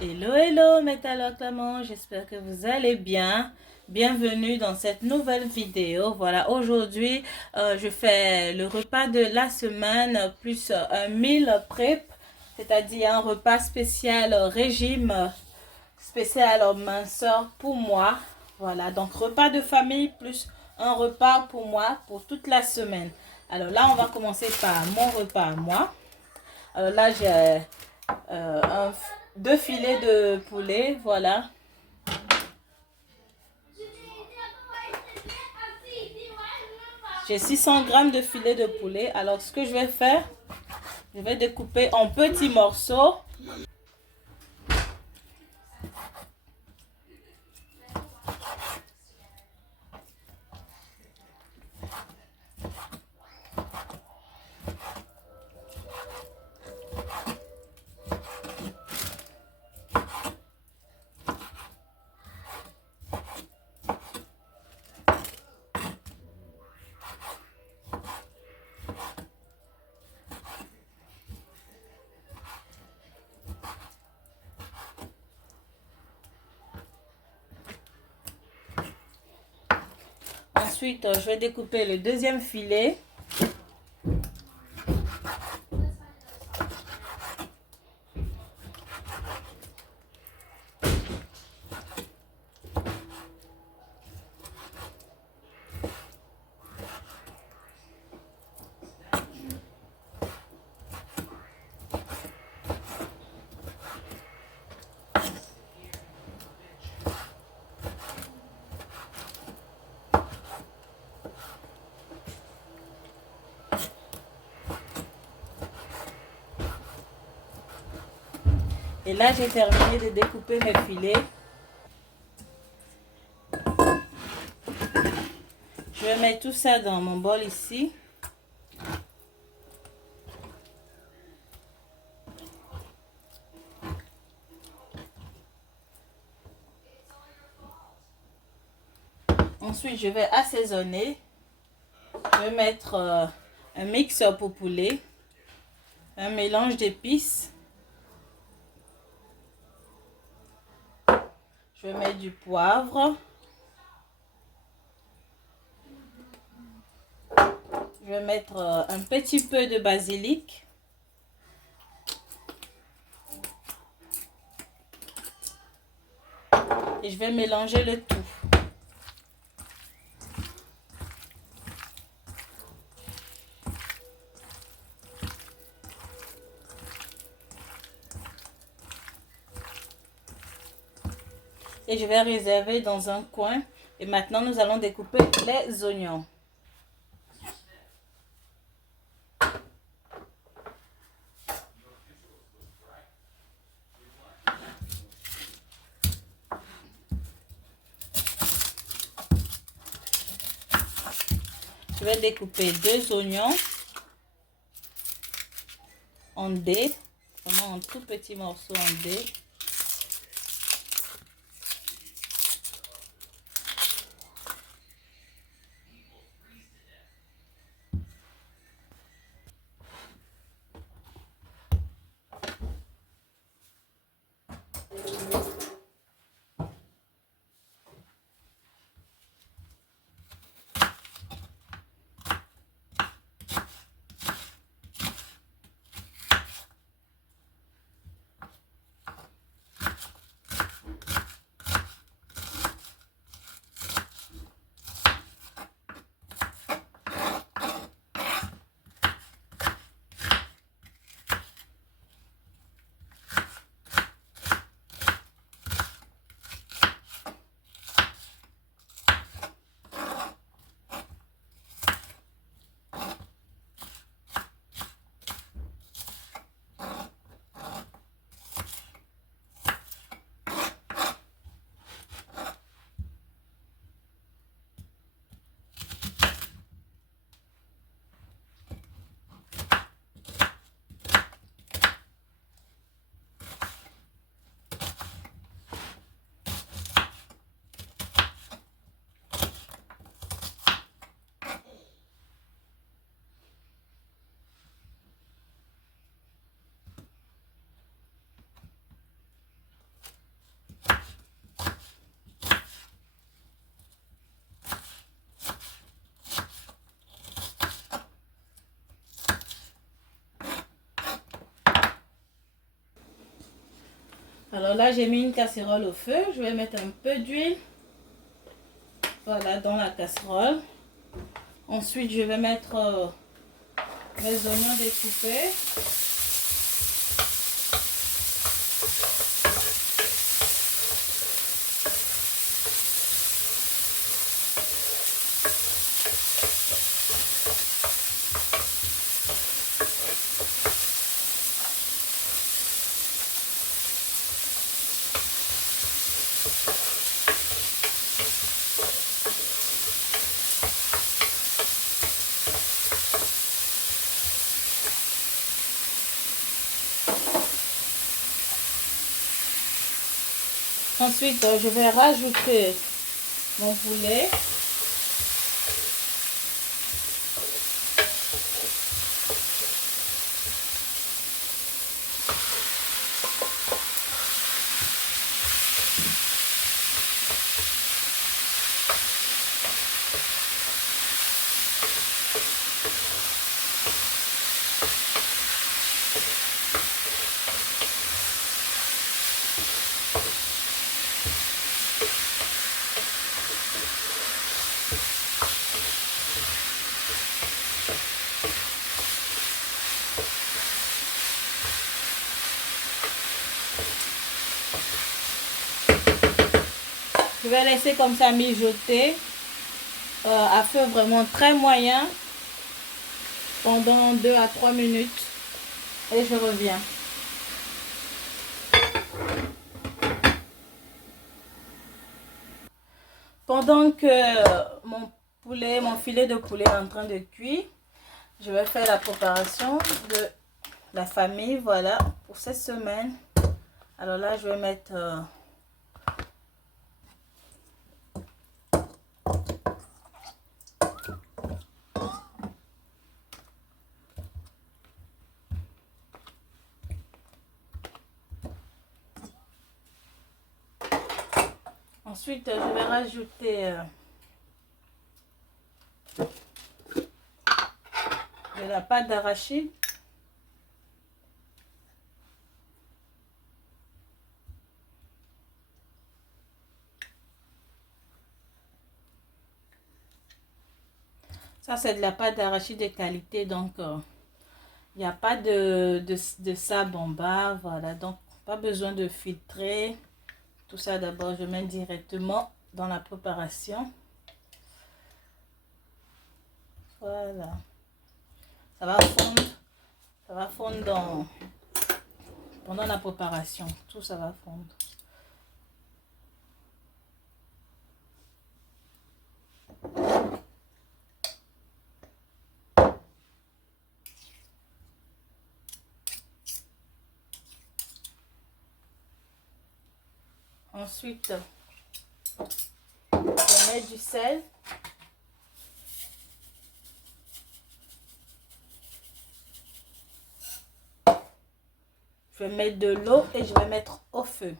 Hello, hello, métalloclamants, j'espère que vous allez bien. Bienvenue dans cette nouvelle vidéo. Voilà, aujourd'hui, je fais le repas de la semaine plus un meal prep, c'est-à-dire un repas spécial régime, spécial minceur pour moi. Voilà, donc repas de famille plus un repas pour moi pour toute la semaine. Alors là, on va commencer par mon repas à moi. Alors là, j'ai deux filets de poulet, voilà. J'ai 600 grammes de filets de poulet. Alors, ce que je vais faire, je vais découper en petits morceaux. Ensuite, je vais découper le deuxième filet. Et là, j'ai terminé de découper mes filets. Je vais mettre tout ça dans mon bol ici. Ensuite, je vais assaisonner. Je vais mettre un mix pour poulet, un mélange d'épices. Je vais mettre du poivre. Je vais mettre un petit peu de basilic. Et je vais mélanger le tout. Et je vais réserver dans un coin. Et maintenant, nous allons découper les oignons. Je vais découper deux oignons en dés, vraiment en tout petits morceaux en dés. Alors là, j'ai mis une casserole au feu. Je vais mettre un peu d'huile. Voilà, dans la casserole. Ensuite, je vais mettre mes oignons découpés. Ensuite, je vais rajouter mon poulet. Je vais laisser comme ça mijoter à feu vraiment très moyen pendant 2 à 3 minutes et je reviens. Pendant que mon filet de poulet est en train de cuire, je vais faire la préparation de la famille, voilà, pour cette semaine. Alors là, je vais mettre ensuite, je vais rajouter de la pâte d'arachide. Ça, c'est de la pâte d'arachide de qualité, donc il n'y a pas de sable en bas, voilà, donc pas besoin de filtrer. Tout ça, d'abord, je mets directement dans la préparation. Voilà. Ça va fondre pendant la préparation. Tout ça va fondre. Ensuite, je vais mettre du sel. Je vais mettre de l'eau et je vais mettre au feu.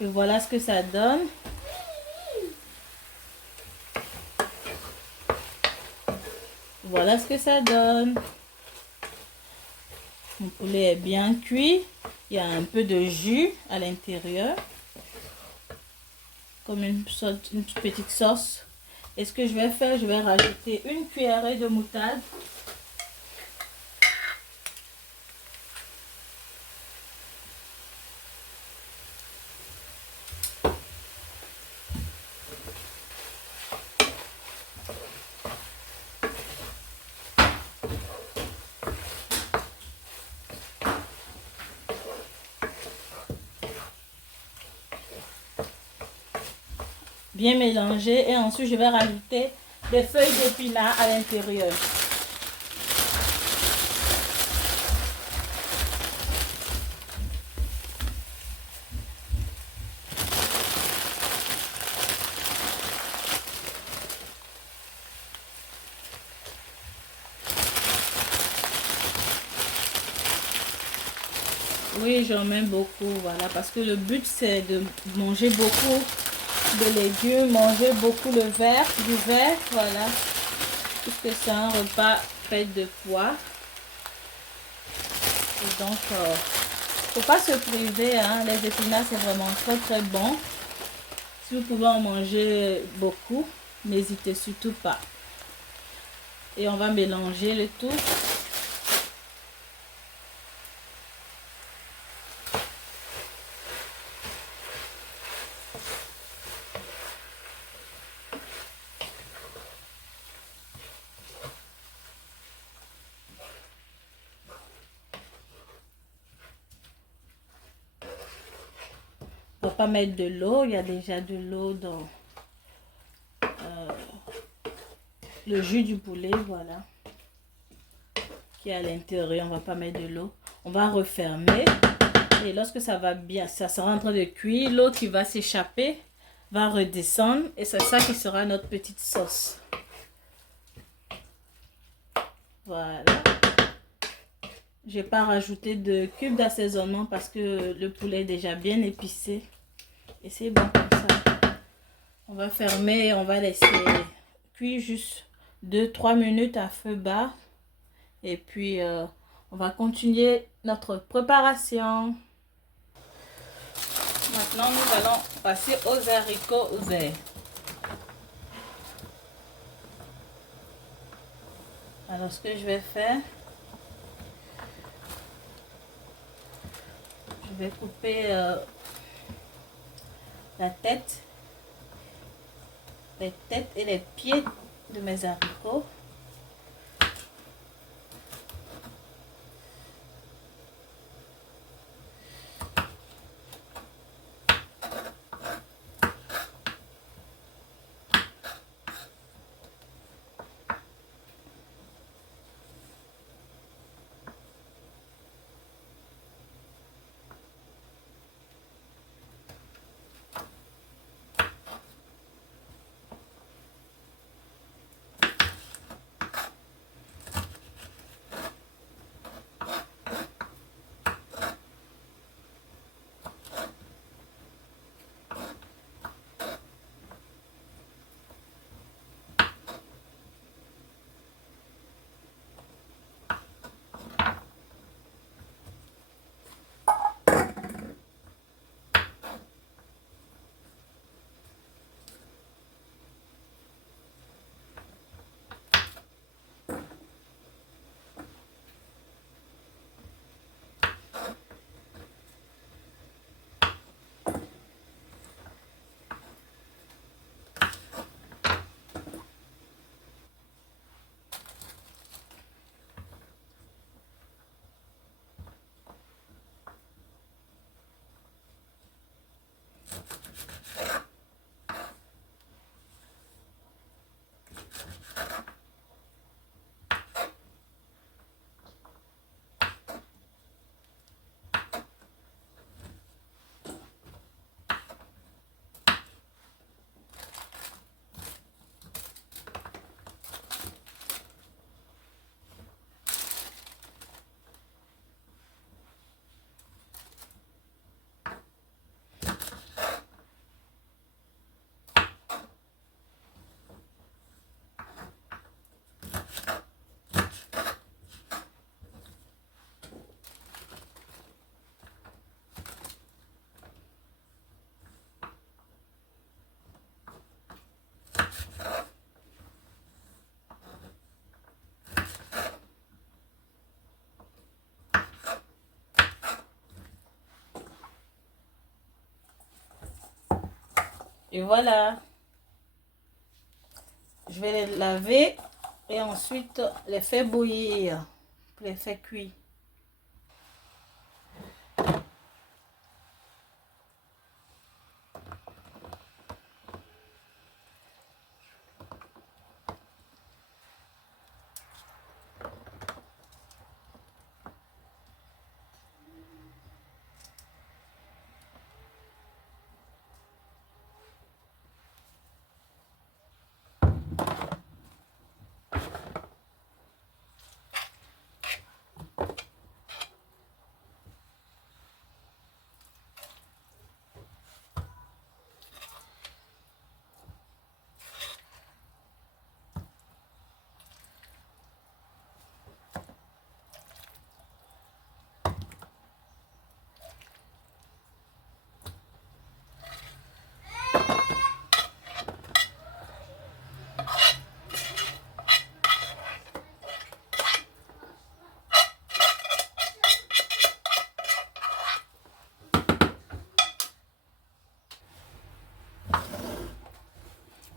Et voilà ce que ça donne. Voilà ce que ça donne. Mon poulet est bien cuit. Il y a un peu de jus à l'intérieur. Comme une petite sauce. Et ce que je vais faire, je vais rajouter une cuillerée de moutarde. Bien mélanger et ensuite je vais rajouter des feuilles d'épinards à l'intérieur. Oui, j'en mets beaucoup, voilà, parce que le but c'est de manger beaucoup de légumes, manger beaucoup du vert, voilà, puisque c'est un repas fait de poids. Et donc, faut pas se priver, hein. Les épinards c'est vraiment très très bon. Si vous pouvez en manger beaucoup, n'hésitez surtout pas. Et on va mélanger le tout. On va pas mettre de l'eau, il y a déjà de l'eau dans le jus du poulet, voilà, qui est à l'intérieur. On va pas mettre de l'eau. On va refermer et lorsque ça va bien, ça sera en train de cuire, l'eau qui va s'échapper va redescendre et c'est ça qui sera notre petite sauce. Voilà. Je n'ai pas rajouté de cubes d'assaisonnement parce que le poulet est déjà bien épicé et c'est bon comme ça. On va fermer et on va laisser cuire juste 2-3 minutes à feu bas. Et puis, on va continuer notre préparation. Maintenant, nous allons passer aux haricots verts. Alors, ce que je vais faire, je vais couper la tête, les têtes et les pieds de mes haricots. Et voilà, je vais les laver et ensuite les faire bouillir, les faire cuire.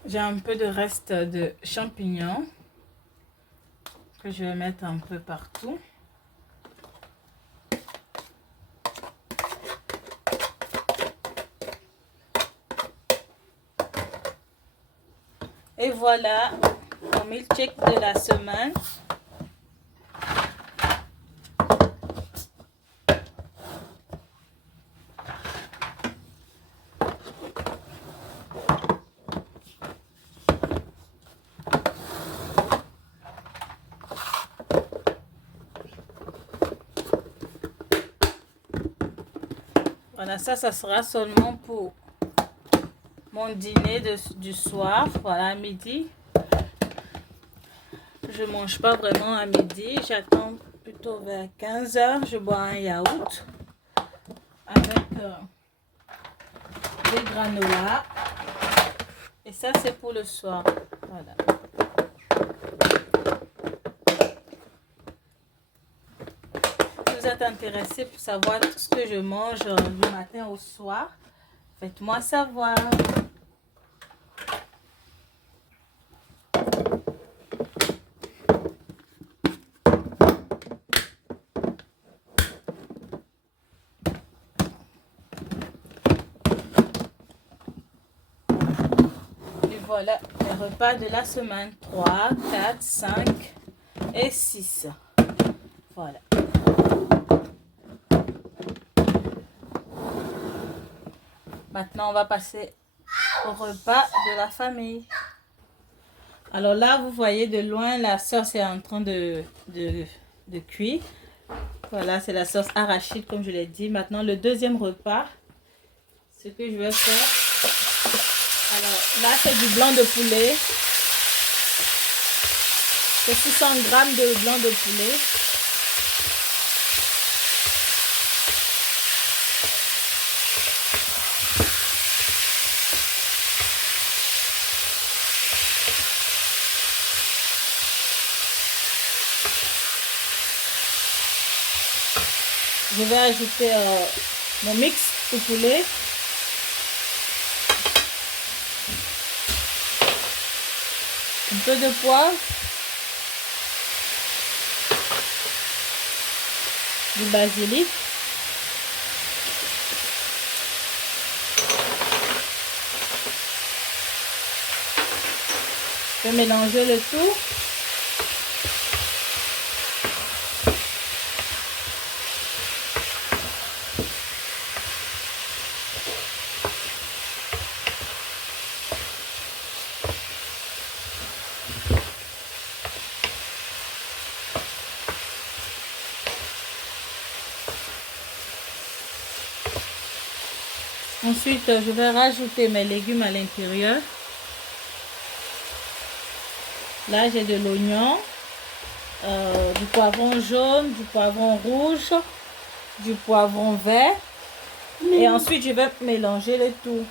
J'ai un peu de reste de champignons que je vais mettre un peu partout. Et voilà mon milkshake de la semaine. Voilà, ça sera seulement pour mon dîner du soir. Voilà, à midi. Je ne mange pas vraiment à midi. J'attends plutôt vers 15 h. Je bois un yaourt avec des granolas. Et ça, c'est pour le soir. Voilà. Si vous êtes intéressé pour savoir tout ce que je mange du matin au soir, faites-moi savoir. Et voilà les repas de la semaine 3, 4, 5 et 6. Voilà. Maintenant, on va passer au repas de la famille. Alors là, vous voyez de loin, la sauce est en train de cuire. Voilà, c'est la sauce arachide, comme je l'ai dit. Maintenant, le deuxième repas, ce que je vais faire. Alors là, c'est du blanc de poulet. C'est 600 grammes de blanc de poulet. Je vais ajouter mon mix de poulet. Un peu de poivre. Du basilic. Je vais mélanger le tout. Ensuite, je vais rajouter mes légumes à l'intérieur. Là, j'ai de l'oignon, du poivron jaune, du poivron rouge, du poivron vert. Et ensuite, je vais mélanger le tout.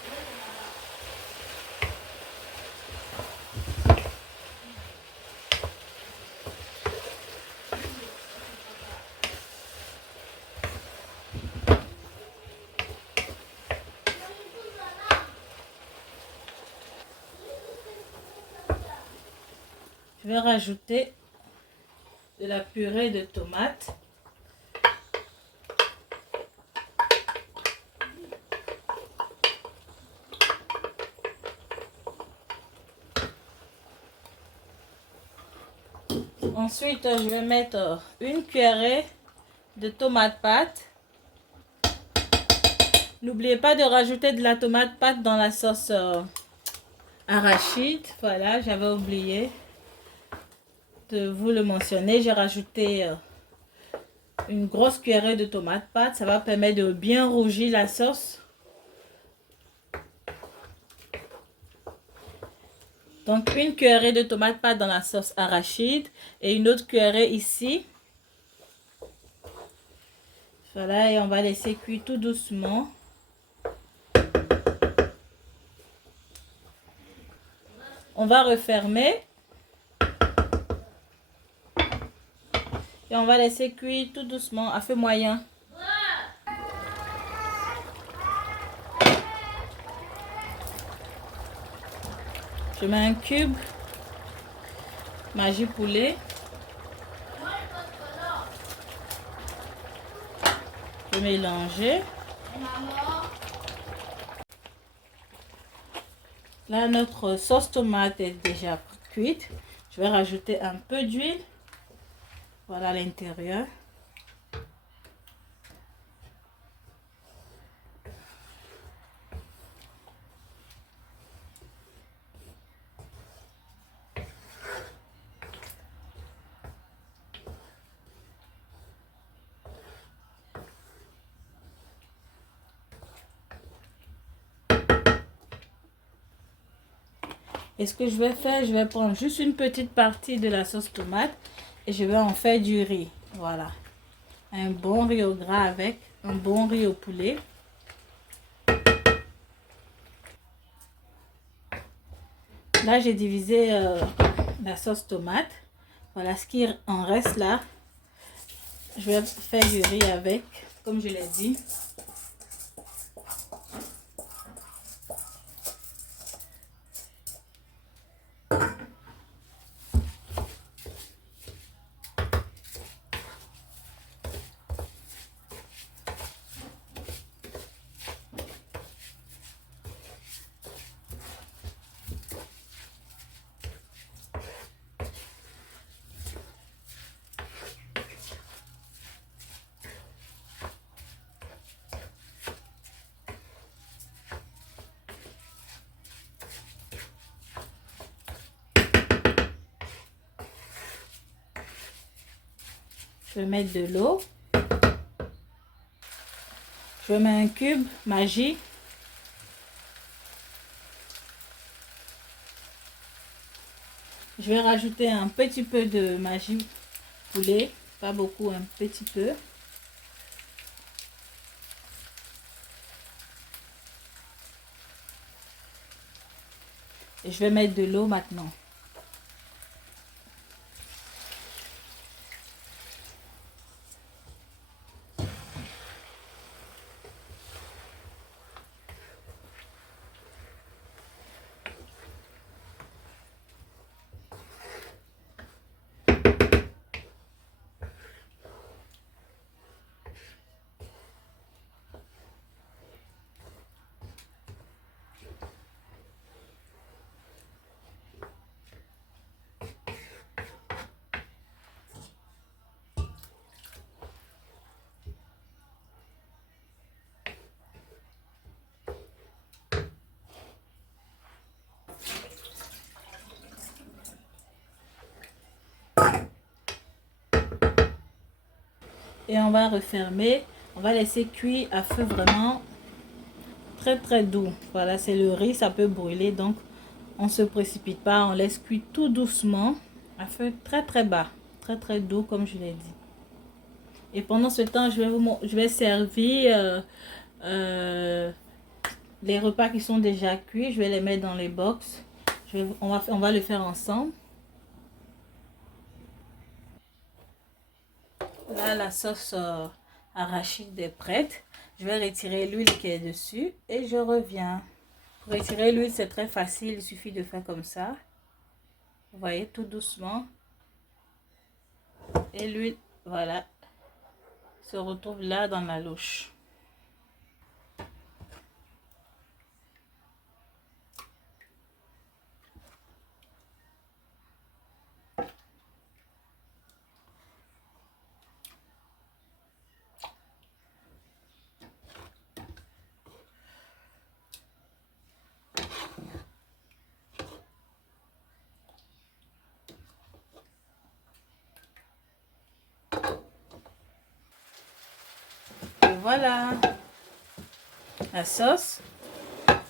Je vais rajouter de la purée de tomates. Ensuite, je vais mettre une cuillerée de tomate pâte. N'oubliez pas de rajouter de la tomate pâte dans la sauce arachide. Voilà, j'avais oublié de vous le mentionner. J'ai rajouté une grosse cuillerée de tomate pâte. Ça va permettre de bien rougir la sauce. Donc une cuillerée de tomate pâte dans la sauce arachide et une autre cuillerée ici. Voilà, et on va laisser cuire tout doucement. On va refermer. Et on va laisser cuire tout doucement à feu moyen. Je mets un cube Maggi poulet. Je vais mélanger. Là, notre sauce tomate est déjà cuite. Je vais rajouter un peu d'huile. Voilà à l'intérieur. Et ce que je vais faire, je vais prendre juste une petite partie de la sauce tomate et je vais en faire du riz. Voilà. Un bon riz au gras avec un bon riz au poulet. Là, j'ai divisé la sauce tomate. Voilà ce qui en reste là. Je vais faire du riz avec, comme je l'ai dit. Je vais mettre de l'eau. Je mets un cube Maggi. Je vais rajouter un petit peu de Maggi poulet. Pas beaucoup, un petit peu. Et je vais mettre de l'eau maintenant. Et on va refermer. On va laisser cuire à feu vraiment très doux. Voilà, c'est le riz, ça peut brûler. Donc, on se précipite pas. On laisse cuire tout doucement à feu très bas. Très doux, comme je l'ai dit. Et pendant ce temps, je vais servir les repas qui sont déjà cuits. Je vais les mettre dans les box. On va le faire ensemble. Là, la sauce arachide est prête. Je vais retirer l'huile qui est dessus et je reviens. Pour retirer l'huile, c'est très facile. Il suffit de faire comme ça. Vous voyez, tout doucement. Et l'huile, voilà, se retrouve là dans la louche. Voilà la sauce.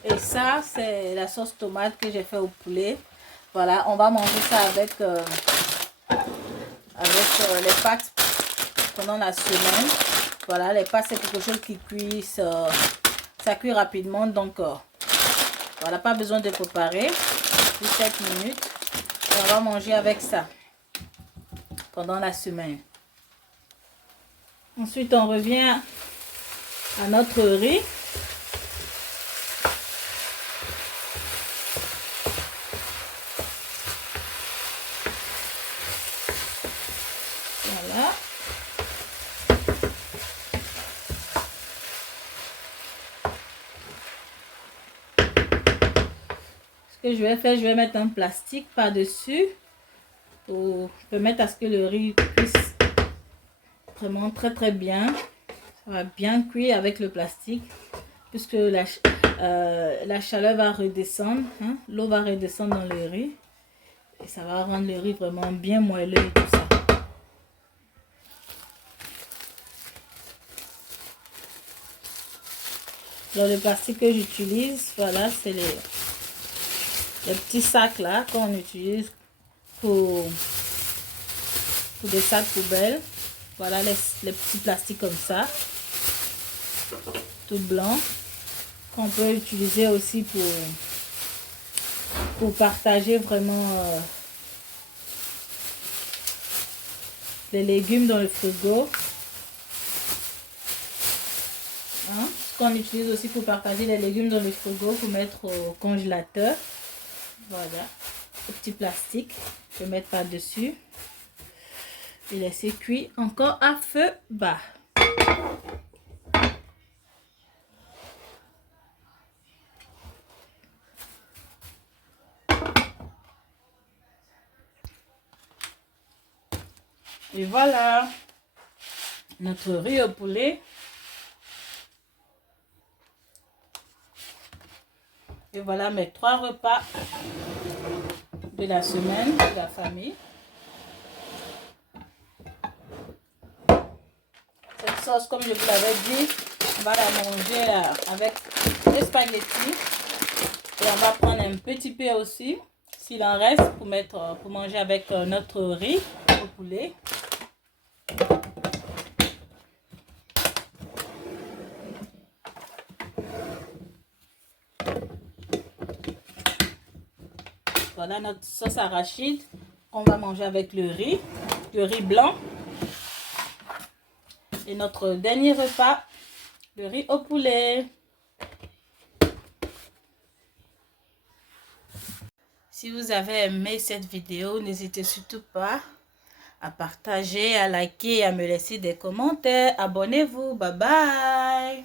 Et ça, c'est la sauce tomate que j'ai fait au poulet. Voilà, on va manger ça avec les pâtes pendant la semaine. Voilà, les pâtes, c'est quelque chose qui cuit, ça cuit rapidement. Donc, voilà, pas besoin de préparer. 17 minutes. Et on va manger avec ça pendant la semaine. Ensuite, on revient à notre riz. que je vais faire, je vais mettre un plastique par-dessus pour permettre à ce que le riz cuise vraiment très bien. Ça va bien cuire avec le plastique puisque la chaleur va redescendre, hein? L'eau va redescendre dans le riz et ça va rendre le riz vraiment bien moelleux et tout ça. Alors, le plastique que j'utilise, voilà, c'est les petits sacs là qu'on utilise pour des sacs poubelles. Voilà les petits plastiques comme ça, tout blanc, qu'on peut utiliser aussi pour partager vraiment les légumes dans le frigo. Hein? Ce qu'on utilise aussi pour partager les légumes dans le frigo, pour mettre au congélateur. Voilà, le petit plastique, je vais mettre par-dessus et laisser cuire encore à feu bas. Et voilà, notre riz au poulet. Et voilà mes 3 repas de la semaine de la famille. Cette sauce, comme je vous l'avais dit, on va la manger avec des spaghettis. Et on va prendre un petit peu aussi, s'il en reste, pour manger avec notre riz au poulet. Voilà notre sauce arachide qu'on va manger avec le riz blanc. Et notre dernier repas, le riz au poulet. Si vous avez aimé cette vidéo, n'hésitez surtout pas à partager, à liker et à me laisser des commentaires. Abonnez-vous. Bye bye.